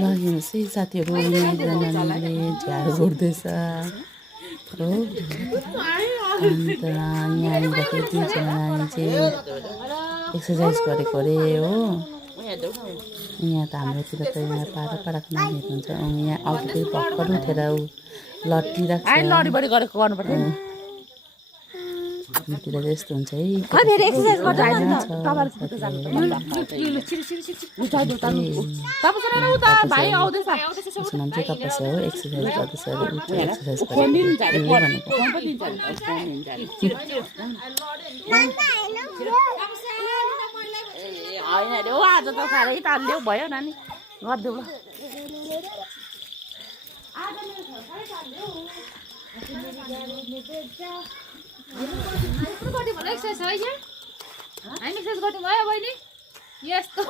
लगेपछि साथीहरू यहाँनिर झ्यारो जोड्दैछ हो अन्त यहाँनिर फेरि दुईजना नानी चाहिँ एक्सर्साइज गरेको अरे हो यहाँ त हाम्रोतिर त यहाँ पाराको नानीहरू हुन्छ यहाँ अघि फेरि भर्खर उठेर लट्टिरहेको छ तिर यस्तो हुन्छ है नाम चाहिँ तपस्या हो एक्सर्साइज गर्दैछ एक्सर्साइज होइन रे आज त साह्रै तान्देऊ भयो नानी गरिदेऊ ल एक्सर्साइज गर्नु भयो बहिनी यस्तो